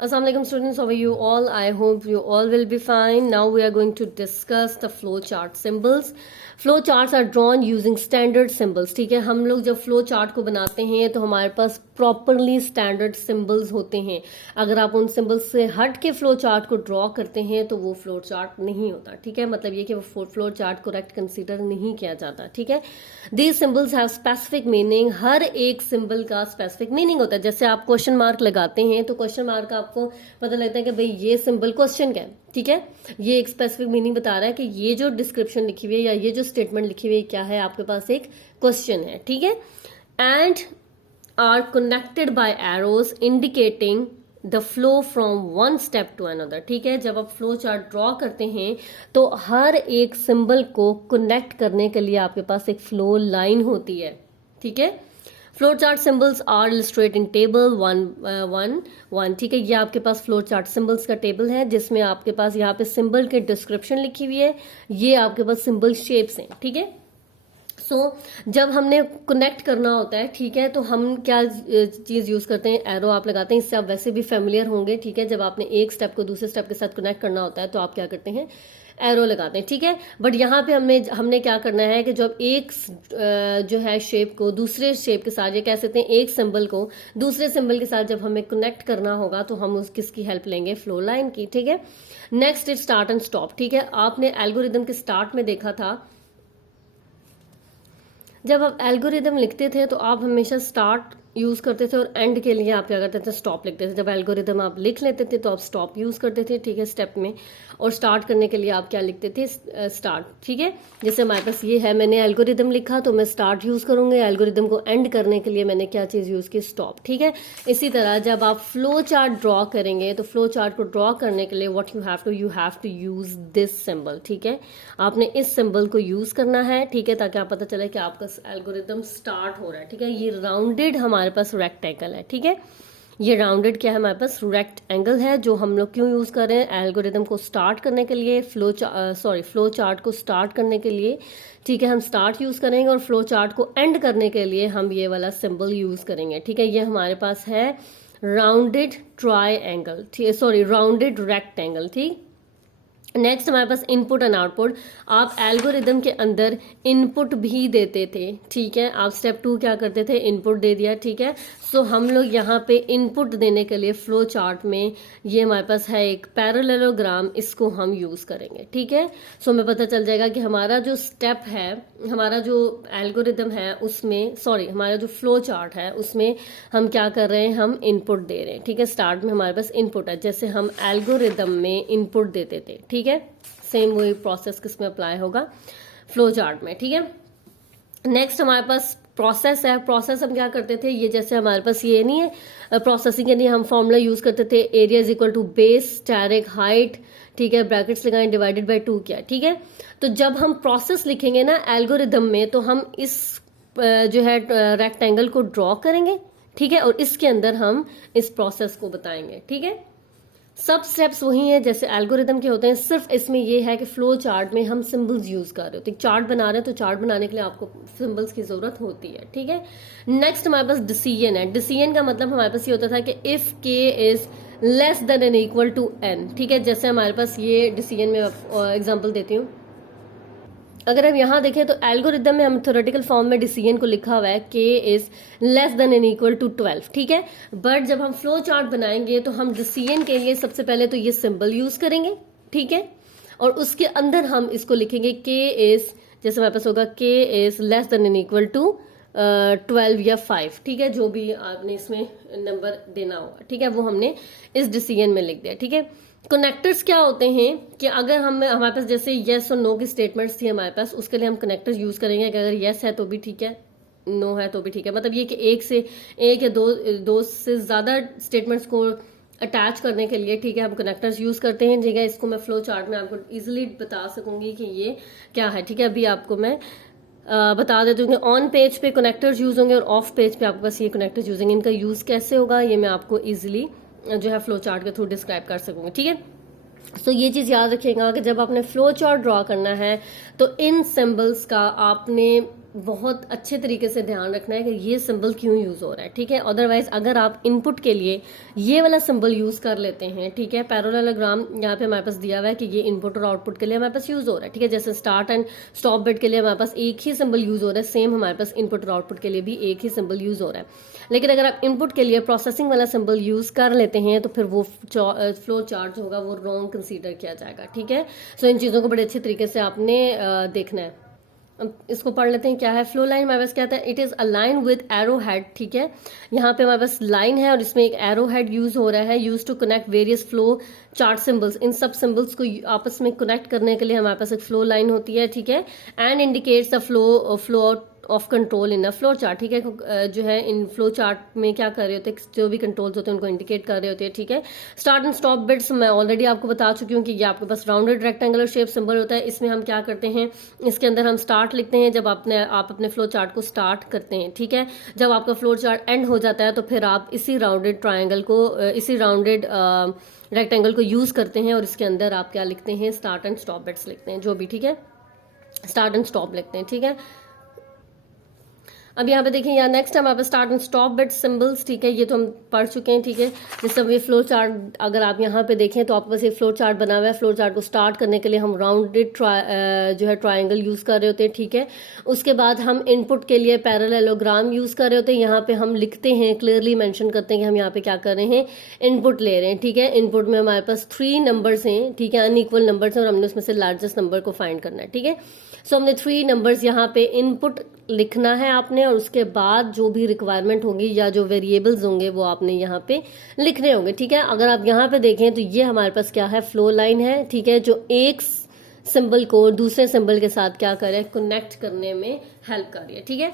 Assalamualaikum students, how are you all? I hope you all will be fine. Now we are going to discuss the flow chart symbols. Flow charts are drawn using standard symbols. ठीक है, हम लोग जब flow chart को बनाते हैं तो हमारे पास प्रॉपरली स्टैंडर्ड सिंबल्स होते हैं. अगर आप उन सिंबल्स से हट के फ्लो चार्ट को ड्रॉ करते हैं तो वो फ्लो चार्ट नहीं होता. ठीक है, मतलब ये कि वो फ्लो चार्ट करेक्ट कंसीडर नहीं किया जाता. ठीक है, these symbols have specific meaning. हर एक सिंबल का स्पेसिफिक मीनिंग होता है. जैसे आप क्वेश्चन मार्क लगाते हैं तो क्वेश्चन मार्क आपको पता लगता है कि भाई ये सिंबल क्वेश्चन का है. ठीक है, ये एक स्पेसिफिक मीनिंग बता रहा है कि ये जो डिस्क्रिप्शन लिखी हुई है या ये जो स्टेटमेंट लिखी हुई है क्या है, आपके पास एक क्वेश्चन है. ठीक है, and are connected by arrows indicating the flow from one step to another. ठीक है, जब आप फ्लो चार्ट ड्रॉ करते हैं तो हर एक सिंबल को कनेक्ट करने के लिए आपके पास एक फ्लो लाइन होती है. ठीक है, flow chart symbols are illustrate in table 1:1:1. ठीक है, ये आपके पास फ्लो चार्ट सिंबल्स का टेबल है जिसमें आपके पास यहाँ पे सिंबल के डिस्क्रिप्शन लिखी हुई है. ये आपके पास सिंबल शेप्स हैं. ठीक है, सो जब हमने कनेक्ट करना होता है, ठीक है, तो हम क्या चीज यूज करते हैं, एरो आप लगाते हैं. इससे आप वैसे भी फेमिलियर होंगे. ठीक है, जब आपने एक स्टेप को दूसरे स्टेप के साथ कनेक्ट करना होता है तो आप क्या करते हैं, एरो लगाते हैं. ठीक है, बट यहाँ पे हमने क्या करना है कि जब एक जो है शेप को दूसरे शेप के साथ, ये कह सकते हैं एक सिंबल को दूसरे सिंबल के साथ जब हमें कनेक्ट करना होगा तो हम उस किसकी हेल्प लेंगे, फ्लो लाइन की. ठीक है, next is start and stop. ठीक है, आपने एल्गोरिदम के स्टार्ट में देखा था, जब आप एल्गोरिदम लिखते थे तो आप हमेशा स्टार्ट यूज करते थे और एंड के लिए आप क्या करते थे, स्टॉप लिखते थे. जब एल्गोरिदम आप लिख लेते थे तो आप स्टॉप यूज करते थे. ठीक है, स्टेप में, और स्टार्ट करने के लिए आप क्या लिखते थे, स्टार्ट. ठीक है, जैसे हमारे पास ये है, मैंने एल्गोरिदम लिखा तो मैं स्टार्ट यूज करूंगी. एल्गोरिदम को एंड करने के लिए मैंने क्या चीज यूज की, स्टॉप. ठीक है, इसी तरह जब आप फ्लो चार्ट ड्रॉ करेंगे तो फ्लो चार्ट को ड्रॉ करने के लिए what you have to use this symbol. ठीक है, आपने इस सिंबल को यूज करना है. ठीक है, ताकि आप पता चले कि आपका एल्गोरिदम स्टार्ट हो रहा है. ठीक है, ये राउंडेड हमारे पास रेक्टेंगल है. ठीक है, ये राउंडेड क्या है, हमारे पास रेक्टेंगल है जो हम लोग क्यों यूज कर रहे हैं, एल्गोरिदम को स्टार्ट करने के लिए, फ्लो चार्ट को स्टार्ट करने के लिए. ठीक है, हम स्टार्ट यूज करेंगे और फ्लो चार्ट को एंड करने के लिए हम ये वाला सिंबल यूज करेंगे. ठीक है, ये हमारे पास है राउंडेड ट्राइंगल, राउंडेड रेक्टेंगल. ठीक, नेक्स्ट हमारे पास इनपुट एंड आउटपुट. आप एल्गोरिदम के अंदर इनपुट भी देते थे. ठीक है, आप स्टेप 2 क्या करते थे, इनपुट दे दिया. ठीक है, सो हम लोग यहाँ पे इनपुट देने के लिए फ्लो चार्ट में ये हमारे पास है एक पैरेललोग्राम, इसको हम यूज करेंगे. ठीक है, सो हमें पता चल जाएगा कि हमारा जो स्टेप है, हमारा जो एल्गोरिदम है उसमें, हमारा जो फ्लो चार्ट है उसमें हम क्या कर रहे हैं, हम इनपुट दे रहे हैं. ठीक है, स्टार्ट में हमारे पास इनपुट है जैसे हम एल्गोरिदम में इनपुट देते थे. ठीक है, सेम वही प्रोसेस किसमें अप्लाई होगा, फ्लो चार्ट में. ठीक है, नेक्स्ट हमारे पास प्रोसेस है. प्रोसेस हम क्या करते थे, ये जैसे हमारे पास ये नहीं है, प्रोसेसिंग के लिए हम फॉर्मूला यूज करते थे, area is equal to base asterisk height. ठीक है, ब्रैकेट्स लगाएं, डिवाइडेड बाय 2 किया. ठीक है, तो जब हम प्रोसेस लिखेंगे ना एल्गोरिदम में तो हम इस जो है रेक्टेंगल को ड्रॉ करेंगे. ठीक है, और इसके अंदर हम इस प्रोसेस को बताएंगे. ठीक है, सब स्टेप्स वही हैं जैसे एल्गोरिदम के होते हैं, सिर्फ इसमें ये है कि फ्लो चार्ट में हम सिंबल्स यूज कर रहे होते हैं. चार्ट बना रहे हैं तो चार्ट बनाने के लिए आपको सिंबल्स की जरूरत होती है. ठीक है, नेक्स्ट हमारे पास डिसीजन है. डिसीजन का मतलब हमारे पास ये होता था कि if k is less than n equal to n. ठीक है, जैसे हमारे पास ये डिसीजन में एग्जाम्पल देती हूँ. अगर हम यहाँ देखें तो एल्गोरिदम में हम थ्योरेटिकल फॉर्म में डिसीजन को लिखा हुआ है k is less than n equal to 12. ठीक है, बट जब हम फ्लो चार्ट बनाएंगे तो हम डिसीजन के लिए सबसे पहले तो ये सिंबल यूज करेंगे. ठीक है, और उसके अंदर हम इसको लिखेंगे के इज, जैसे हमारे पास होगा k is less than n equal to 12 या 5. ठीक है, जो भी आपने इसमें नंबर देना होगा. ठीक है, वो हमने इस डिसीजन में लिख दिया. ठीक है, कनेक्टर्स क्या होते हैं कि अगर हमारे पास जैसे येस और नो की स्टेटमेंट्स थी हमारे पास, उसके लिए हम कनेक्टर्स यूज करेंगे कि अगर येस है तो भी ठीक है, नो है तो भी ठीक है. मतलब ये कि एक या दो से ज्यादा स्टेटमेंट्स को अटैच करने के लिए, ठीक है, हम कनेक्टर्स यूज करते हैं. ठीक है, इसको मैं फ्लो चार्ट में आपको इजिली बता सकूंगी कि ये क्या है. ठीक है, अभी आपको मैं बता देती हूँ. ऑन पेज पे कनेक्टर्स यूज होंगे और ऑफ पेज पे आपके पास ये कनेक्टर्स यूज होंगे. इनका यूज कैसे होगा ये मैं आपको इजिली जो है फ्लो चार्ट के थ्रू डिस्क्राइब कर सकूंगी. ठीक है, सो ये चीज याद रखिएगा कि जब आपने फ्लो चार्ट ड्रॉ करना है तो इन सिंबल्स का आपने बहुत अच्छे तरीके से ध्यान रखना है कि ये सिंबल क्यों यूज हो रहा है, ठीक है। अदरवाइज अगर आप इनपुट के लिए ये वाला सिंबल यूज कर लेते हैं, ठीक है, पैरेललोग्राम यहाँ पे हमारे पास दिया हुआ है कि ये इनपुट और आउटपुट के लिए हमारे पास यूज हो रहा है, ठीक है। जैसे स्टार्ट एंड स्टॉप बिट के लिए हमारे पास एक ही सिंबल यूज हो रहा है, सेम हमारे पास इनपुट और आउटपुट के लिए भी एक ही सिंबल यूज हो रहा है। लेकिन अगर आप इनपुट के लिए प्रोसेसिंग वाला सिंबल यूज कर लेते हैं तो फिर वो फ्लो चार्ट होगा वो रॉन्ग कंसीडर किया जाएगा, ठीक है। सो इन चीज़ों को बड़े अच्छे तरीके से आपने देखना है। अब इसको पढ़ लेते हैं, क्या है फ्लो लाइन। हमारे पास क्या है, it is a line with arrow head, ठीक है। यहाँ पे हमारे पास लाइन है और इसमें एक एरो हेड यूज हो रहा है, used to connect various flow chart symbols. इन सब सिंबल्स को आपस में कनेक्ट करने के लिए हमारे पास एक फ्लो लाइन होती है, ठीक है। And indicates the flow of control in a flow chart, ठीक है। जो है इन फ्लो चार्ट में क्या कर रहे होते हैं, जो भी कंट्रोल्स होते हैं उनको इंडिकेट कर रहे होते हैं, ठीक है। स्टार्ट एंड स्टॉप बिट्स मैं ऑलरेडी आपको बता चुकी हूँ कि ये आपके पास राउंडेड रेक्टेंगुलर शेप सिंबल होता है। इसमें हम क्या करते हैं, इसके अंदर हम स्टार्ट लिखते हैं जब आप अपने फ्लो चार्ट को स्टार्ट करते हैं, ठीक है। जब आपका फ्लो चार्ट एंड हो जाता है तो फिर आप इसी राउंडेड ट्राइंगल को, इसी राउंडेड रेक्टेंगल को यूज करते हैं और इसके अंदर आप क्या लिखते हैं, स्टार्ट एंड स्टॉप बिट्स लिखते हैं, जो भी, ठीक है, स्टार्ट एंड स्टॉप लिखते हैं, ठीक है। अब यहाँ पे देखिए, यहाँ नेक्स्ट हमारे पास start and stop bit symbols, ठीक है, ये तो हम पढ़ चुके हैं, ठीक है। जैसे ये फ्लो चार्ट अगर आप यहाँ पे देखें तो आपके पास एक फ्लो चार्ट बना हुआ है। फ्लो चार्ट को स्टार्ट करने के लिए हम राउंडेड जो है ट्राइंगल यूज कर रहे होते हैं, ठीक है। उसके बाद हम इनपुट के लिए पैरेललोग्राम यूज कर रहे होते हैं। यहाँ पे हम लिखते हैं, क्लियरली मेंशन करते हैं कि हम यहाँ पे क्या कर रहे हैं, इनपुट ले रहे हैं, ठीक है। इनपुट में हमारे पास 3 नंबर्स हैं, ठीक है, अनइक्वल नंबर्स हैं और हमने उसमें से लार्जेस्ट नंबर को फाइंड करना है, ठीक है। सो हमने 3 नंबर्स यहाँ पे इनपुट लिखना है आपने और उसके बाद जो भी रिक्वायरमेंट होगी या जो वेरिएबल्स होंगे वो आपने यहाँ पे लिखने होंगे, ठीक है। अगर आप यहाँ पे देखें तो ये हमारे पास क्या है, फ्लो लाइन है, ठीक है, जो एक सिंबल को दूसरे सिंबल के साथ क्या करे, कनेक्ट करने में हेल्प कर रही है, ठीक है।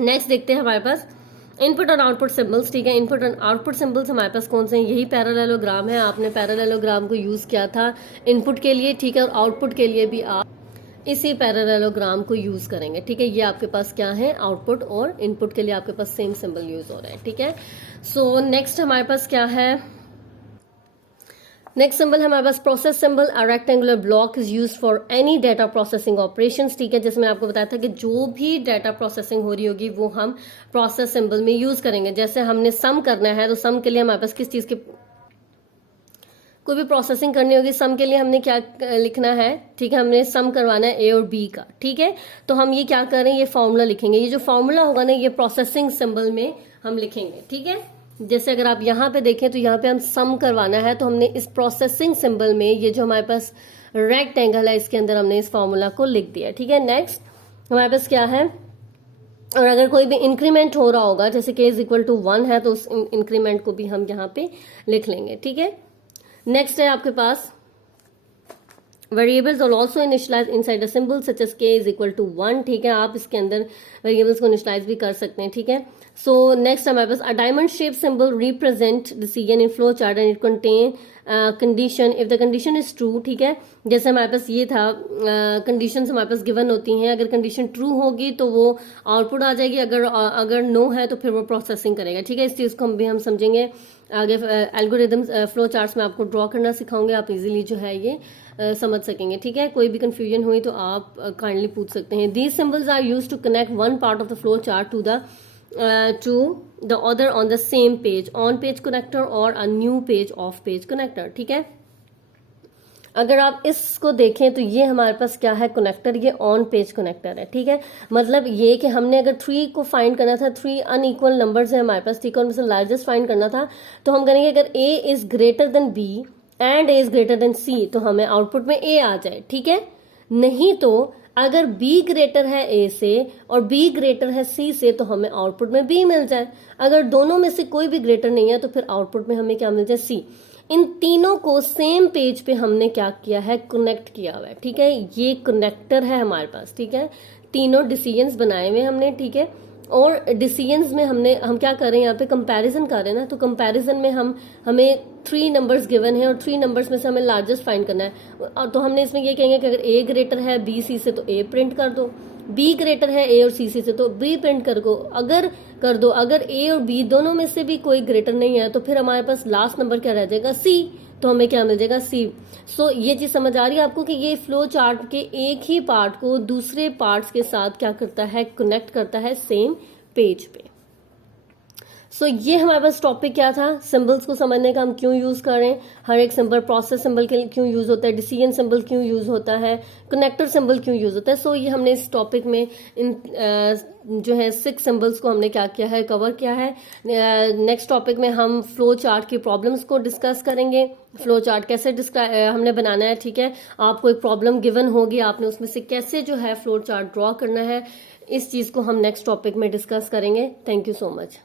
नेक्स्ट देखते हैं हमारे पास इनपुट और आउटपुट सिंबल्स, ठीक है। इनपुट और आउटपुट सिंबल्स हमारे पास कौन से हैं, यही पैरेललोग्राम है। आपने पैरेललोग्राम को यूज किया था इनपुट के लिए, ठीक है, और आउटपुट के लिए भी आप इसी पैरेललोग्राम को यूज करेंगे, ठीक है। ये आपके पास क्या है, आउटपुट और इनपुट के लिए आपके पास सेम सिंबल यूज हो रहा है, ठीक है। सो नेक्स्ट हमारे पास क्या है, नेक्स्ट सिंबल हमारे पास process symbol. A rectangular block is used for any data processing operations, ठीक है। जैसे मैं आपको बताया था कि जो भी डाटा प्रोसेसिंग हो रही होगी वो हम प्रोसेस सिंबल में यूज करेंगे। जैसे हमने सम करना है तो सम के लिए हमारे पास किस चीज के, कोई भी प्रोसेसिंग करनी होगी, सम के लिए हमने क्या लिखना है, ठीक है, हमने सम करवाना है ए और बी का, ठीक है। तो हम ये क्या कर रहे हैं, ये फॉर्मूला लिखेंगे। ये जो फॉर्मूला होगा ना, ये प्रोसेसिंग सिंबल में हम लिखेंगे, ठीक है। जैसे अगर आप यहाँ पे देखें तो यहाँ पे हम सम करवाना है तो हमने इस प्रोसेसिंग सिंबल में ये जो हमारे पास रेक्टेंगल है इसके अंदर हमने इस फॉर्मूला को लिख दिया, ठीक है। नेक्स्ट हमारे पास क्या है, और अगर कोई भी इंक्रीमेंट हो रहा होगा, जैसे k = 1 है तो उस इंक्रीमेंट को भी हम यहाँ पे लिख लेंगे, ठीक है। नेक्स्ट है आपके पास वेरिएबल्स और also initialize inside a symbol such as k = 1, ठीक है। आप इसके अंदर वेरिएबल्स को इनिशियलाइज भी कर सकते हैं, ठीक है। सो नेक्स्ट हमारे पास a diamond shape symbol represent decision in flow chart and it contain condition if the condition is true, ठीक है। जैसे हमारे पास ये था, कंडीशंस हमारे पास गिवन होती हैं। अगर कंडीशन ट्रू होगी तो वो आउटपुट आ जाएगी, अगर नो है तो फिर वो प्रोसेसिंग करेगा, ठीक है। इस चीज़ को हम समझेंगे आगे। एल्गोरिदम्स फ्लो चार्ट्स में आपको ड्रॉ करना सिखाऊंगे, आप इजीली जो है ये समझ सकेंगे, ठीक है। कोई भी कंफ्यूजन हुई तो आप काइंडली पूछ सकते हैं। These symbols are used to connect one part of the flow chart to the other on the same page, on page connector और a new page off page connector, ठीक है। अगर आप इसको देखें तो ये हमारे पास क्या है, कनेक्टर, ये ऑन पेज कनेक्टर है, ठीक है। मतलब ये कि हमने अगर 3 को फाइंड करना था, 3 अनइक्वल नंबर्स है हमारे पास, ठीक है, उनमें से लार्जेस्ट फाइंड करना था तो हम करेंगे अगर a is greater than b and a is greater than c तो हमें आउटपुट में a आ जाए, ठीक है। नहीं तो अगर b ग्रेटर है a से और b ग्रेटर है c से तो हमें आउटपुट में b मिल जाए। अगर दोनों में से कोई भी ग्रेटर नहीं है तो फिर आउटपुट में हमें क्या मिल जाए, c। इन तीनों को सेम पेज पे हमने क्या किया है, कनेक्ट किया हुआ है, ठीक है। ये कनेक्टर है हमारे पास, ठीक है। तीनों डिसीजंस बनाए हुए हमने, ठीक है। और डिसीजंस में हम क्या कर रहे हैं, यहाँ पे कंपैरिजन कर रहे हैं ना, तो कंपैरिजन में हमें 3 नंबर्स गिवन है और 3 नंबर्स में से हमें लार्जेस्ट फाइंड करना है। तो हमने इसमें ये कहेंगे कि अगर a ग्रेटर है b c से तो a प्रिंट कर दो, बी ग्रेटर है ए और सी से तो बी प्रिंट कर दो। अगर ए और बी दोनों में से भी कोई ग्रेटर नहीं है तो फिर हमारे पास लास्ट नंबर क्या रह जाएगा, सी। तो हमें क्या मिल जाएगा, सी। सो ये चीज समझ आ रही है आपको कि ये फ्लो चार्ट के एक ही पार्ट को दूसरे पार्ट्स के साथ क्या करता है, कनेक्ट करता है सेम पेज पे। सो ये हमारे पास टॉपिक क्या था, सिंबल्स को समझने का, हम क्यों यूज करें, हर एक सिंबल प्रोसेस सिंबल के लिए क्यों यूज होता है, डिसीजन सिंबल क्यों यूज होता है, कनेक्टर सिंबल क्यों यूज होता है। सो ये हमने इस टॉपिक में इन जो है 6 सिंबल्स को हमने क्या किया है, कवर किया है। नेक्स्ट टॉपिक में हम फ्लो चार्ट की प्रॉब्लम्स को डिस्कस करेंगे, फ्लो चार्ट कैसे हमने बनाना है, ठीक है। आपको एक प्रॉब्लम गिवन होगी, आपने उसमें से कैसे जो है फ्लो चार्ट ड्रॉ करना है, इस चीज को हम नेक्स्ट टॉपिक में डिस्कस करेंगे। Thank you so much.